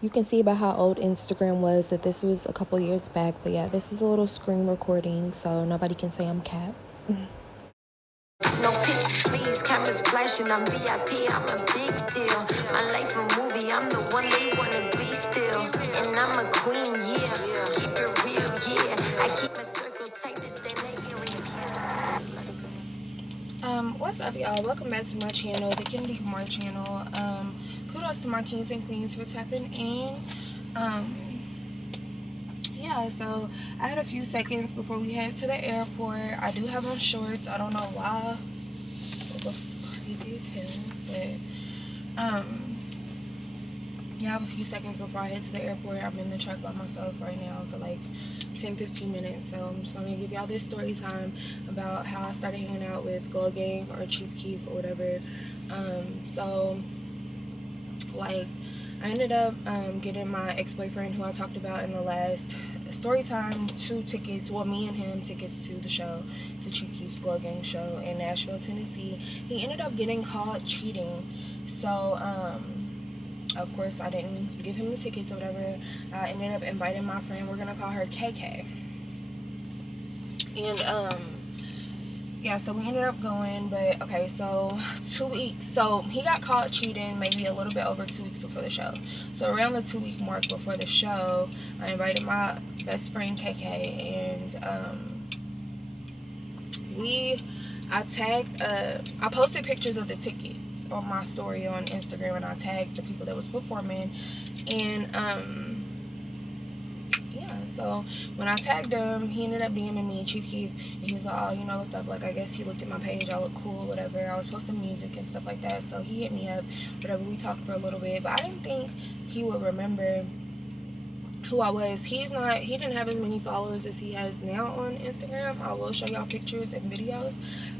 You can see by how old Instagram was that this was a couple years back. But yeah, this is a little screen recording, so nobody can say I'm cap. No pictures, please. Cameras flashing. I'm VIP. I'm a big deal. My life a movie. I'm the one they wanna be still. And I'm a queen, yeah. Keep it real, yeah. I keep my circle tighter than an earring piercing. What's up, y'all? Welcome back to my channel, the Kennedy Kimora channel. Kudos to my kings and queens for tapping in. Yeah, so I had a few seconds before we head to the airport. I do have on shorts. I don't know why it looks crazy as hell, but yeah, I have a few seconds before I head to the airport. I'm in the truck by myself right now for like 10-15 minutes, so I'm just gonna give y'all this story time about how I started hanging out with Glow Gang or Chief Keef or whatever. So like I ended up getting my ex-boyfriend, who I talked about in the last story time, 2 tickets, well, me and him, tickets to the show, to Chief Keef's Glow Gang show in Nashville, Tennessee. He ended up getting caught cheating, so of course I didn't give him the tickets or whatever. I ended up inviting my friend, we're gonna call her KK, and yeah, so we ended up going. But okay, so 2 weeks, so he got caught cheating maybe a little bit over 2 weeks before the show. So around the 2-week mark before the show, I invited my best friend KK, and I posted pictures of the tickets on my story on Instagram, and I tagged the people that was performing. And yeah, so when I tagged him, he ended up DMing me, Chief Keef, and he was like, oh, you know what's up, like, I guess he looked at my page, I look cool, whatever. I was posting music and stuff like that, so he hit me up, whatever. We talked for a little bit, but I didn't think he would remember who I was. He didn't have as many followers as he has now on Instagram. I will show y'all pictures and videos,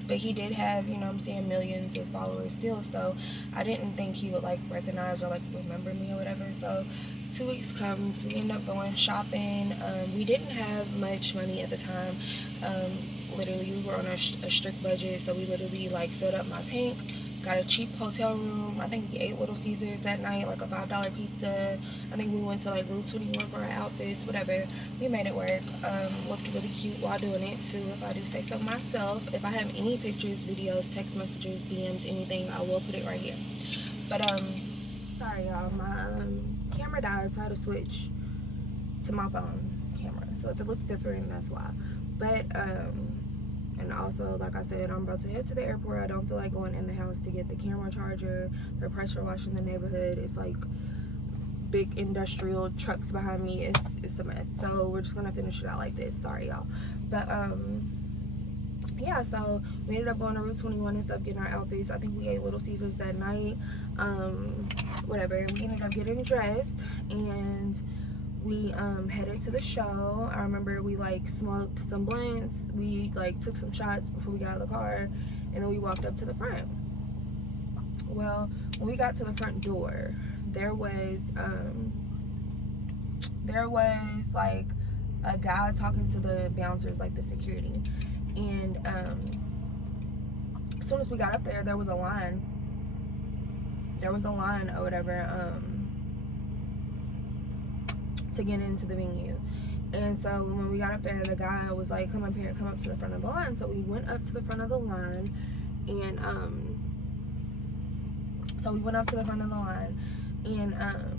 but he did have, you know what I'm saying, millions of followers still, so I didn't think he would like recognize or like remember me or whatever. So 2 weeks comes, we end up going shopping. We didn't have much money at the time. Literally we were on a strict budget, so we literally like filled up my tank, got a cheap hotel room. I think we ate Little Caesars that night, like a $5 pizza. I think we went to like Route 21 for our outfits, whatever. We made it work. Looked really cute while doing it too, if I do say so myself. If I have any pictures, videos, text messages, DMs, anything, I will put it right here. But sorry y'all, my camera died, so I had to switch to my phone camera. So if it looks different, that's why. But and also, like I said, I'm about to head to the airport. I don't feel like going in the house to get the camera charger. They're pressure washing the neighborhood. It's like big industrial trucks behind me. It's a mess. So we're just gonna finish it out like this. Sorry y'all. But yeah, so we ended up going to Route 21 and stuff, getting our outfits. I think we ate Little Caesars that night. Whatever. We ended up getting dressed, and we headed to the show. I remember we like smoked some blunts, we like took some shots before we got out of the car, and then we walked up to the front. Well, when we got to the front door, there was like a guy talking to the bouncers, like the security, and as soon as we got up there was a line or whatever, to get into the venue. And so when we got up there, the guy was like, come up here, come up to the front of the line. So we went up to the front of the line, and so we went up to the front of the line, and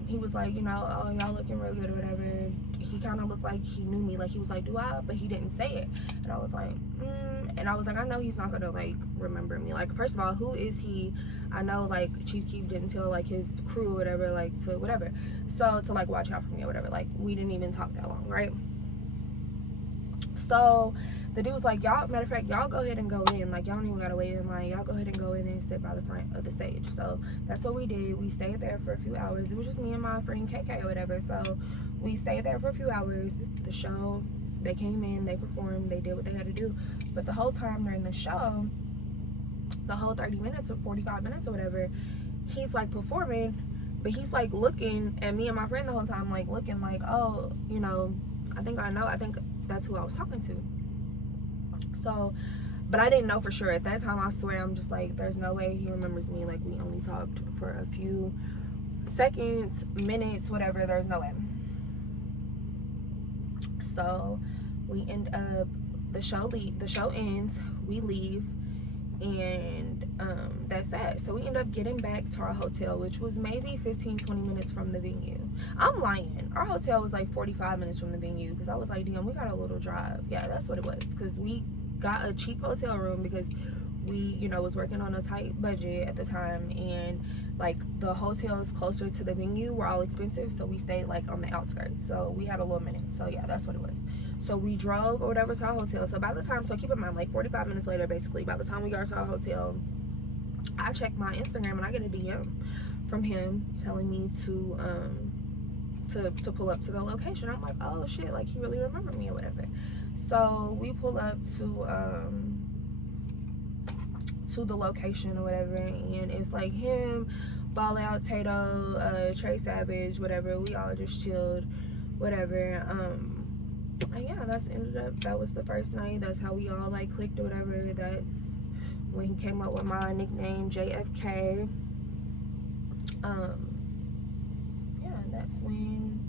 he was like, you know, oh, y'all looking real good or whatever. He kind of looked like he knew me, like he was like, do I? But he didn't say it. And I was like, and I was like, I know he's not gonna like remember me. Like, first of all, who is he? I know like Chief Keef didn't tell like his crew or whatever, like to whatever, so to like watch out for me or whatever. Like, we didn't even talk that long, right? So the dude was like, y'all, matter of fact, y'all go ahead and go in, like y'all don't even gotta wait in line, y'all go ahead and go in and sit by the front of the stage. So that's what we did. We stayed there for a few hours. It was just me and my friend KK or whatever. So we stayed there for a few hours. The show, they came in, they performed, they did what they had to do. But the whole time during the show, the whole 30 minutes or 45 minutes or whatever, he's like performing, but he's like looking at me and my friend the whole time, like looking like, oh, you know, I think that's who I was talking to. So, but I didn't know for sure at that time. I swear, I'm just like, there's no way he remembers me. Like, we only talked for a few seconds, minutes, whatever, there's no way. So we end up, the show ends, we leave, and that's that. So we end up getting back to our hotel, which was maybe 15-20 minutes from the venue. I'm lying, our hotel was like 45 minutes from the venue, because I was like, damn, we got a little drive. Yeah, that's what it was, because we got a cheap hotel room because we, you know, was working on a tight budget at the time, and like the hotels closer to the venue were all expensive, so we stayed like on the outskirts, so we had a little minute. So yeah, that's what it was. So we drove or whatever to our hotel. So by the time, so keep in mind, like 45 minutes later, basically, by the time we got to our hotel, I checked my Instagram and I get a DM from him telling me to pull up to the location. I'm like, oh shit, like he really remembered me or whatever. So we pull up to the location or whatever, and it's like him, Ball Out, Tato, Trey Savage, whatever. We all just chilled, whatever. And yeah, that was the first night. That's how we all like clicked or whatever. That's when he came up with my nickname JFK. Yeah, that's when,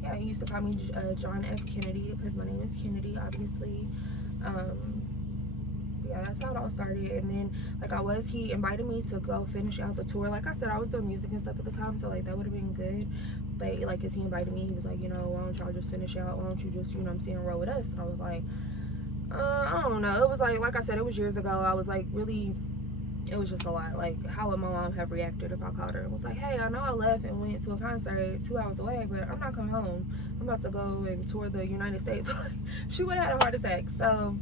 yeah, he used to call me John F. Kennedy because my name is Kennedy, obviously. Yeah, that's how it all started. And then like he invited me to go finish out the tour. Like I said, I was doing music and stuff at the time, so like that would have been good. But like as he invited me, he was like, you know, why don't y'all just finish out, why don't you just, you know what I'm saying, roll with us? And I was like, I don't know. It was like I said, it was years ago. I was like, really, it was just a lot. Like, how would my mom have reacted if I called her and was like, hey, I know I left and went to a concert 2 hours away, but I'm not coming home, I'm about to go and tour the United States. She would have had a heart attack. So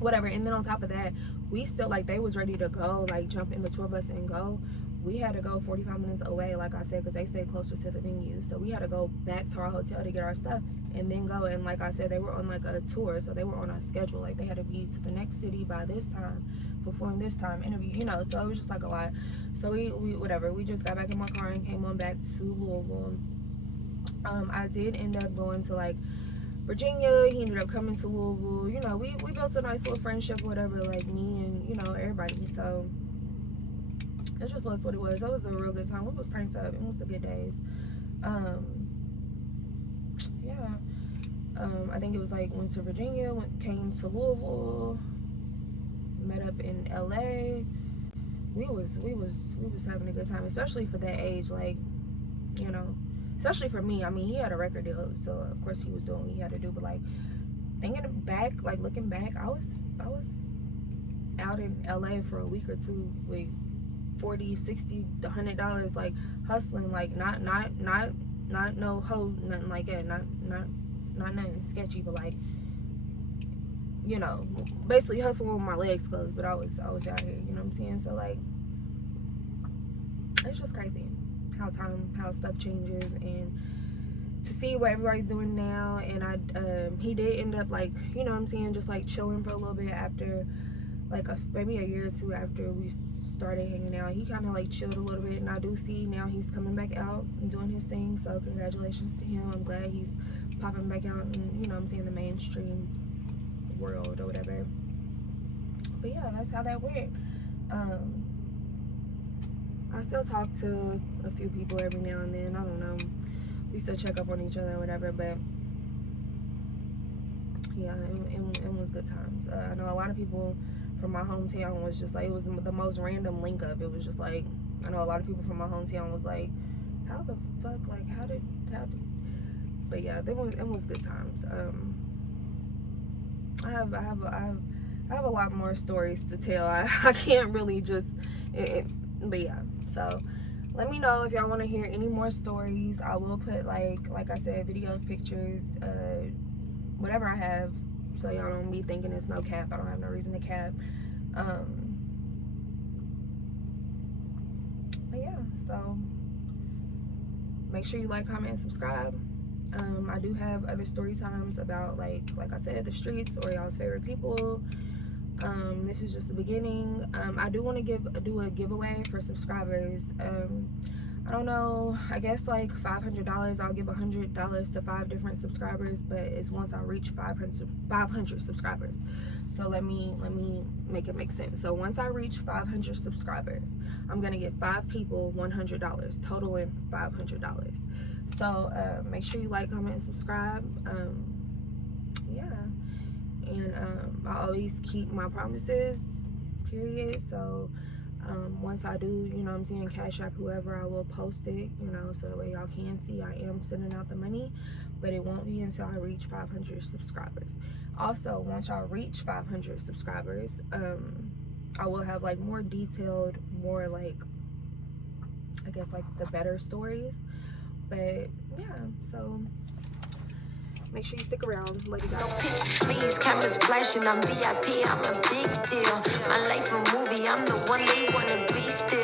whatever. And then on top of that, we still, like, they was ready to go, like jump in the tour bus and go. We had to go 45 minutes away, like I said, because they stayed closer to the venue. So we had to go back to our hotel to get our stuff and then go. And like I said, they were on like a tour, so they were on our schedule. Like they had to be to the next city by this time, perform this time, interview, you know. So it was just like a lot. So we whatever, we just got back in my car and came on back to Louisville. I did end up going to like Virginia. He ended up coming to Louisville. You know, we built a nice little friendship or whatever, like me and, you know, everybody. So it just was what it was. That was a real good time. We was turned up. It was a good days. Yeah. I think it was like went to Virginia, came to Louisville, met up in LA. We was having a good time, especially for that age, like, you know, especially for me. I mean, he had a record deal, so of course he was doing what he had to do, but like thinking back, like looking back, I was out in LA for a week or two with $40, $60, $100, like hustling, like not no hoe, nothing like that, not nothing sketchy, but like, you know, basically hustling with my legs closed. But I was out here, you know what I'm saying? So like, it's just crazy how stuff changes, and to see what everybody's doing now. And he did end up, like, you know what I'm saying, just like chilling for a little bit after, like maybe a year or two after we started hanging out. He kind of like chilled a little bit, and I do see now he's coming back out and doing his thing. So congratulations to him. I'm glad he's popping back out in, you know what I'm saying, the mainstream world or whatever. But yeah, that's how that went. I still talk to a few people every now and then. I don't know, we still check up on each other or whatever. But yeah, it was good times. I know a lot of people from my hometown was just like, it was the most random link up. It was just like, I know a lot of people from my hometown was like, how the fuck, like how did but yeah, it was good times. I have a lot more stories to tell. I can't really just but yeah. So let me know if y'all want to hear any more stories. I will put like I said, videos, pictures, whatever I have, so y'all don't be thinking it's no cap. I don't have no reason to cap. But yeah, so make sure you like, comment, and subscribe. I do have other story times about like I said, the streets or y'all's favorite people. This is just the beginning. I do want to do a giveaway for subscribers. I'm I don't know, I guess like $500. I'll give $100 to 5 different subscribers, but it's once I reach 500 subscribers. So let me make it make sense. So once I reach 500 subscribers, I'm gonna give 5 people $100, totaling $500. So make sure you like, comment, and subscribe. Yeah, and I always keep my promises, period. So once I do, you know what I'm saying, Cash App whoever, I will post it, you know, so that way y'all can see I am sending out the money, but it won't be until I reach 500 subscribers. Also, once y'all reach 500 subscribers, I will have like more detailed, more like, I guess like the better stories. But yeah, so make sure you stick around, ladies. No pictures, please. Cameras flashing. I'm VIP. I'm a big deal. My life a movie. I'm the one they wanna be still.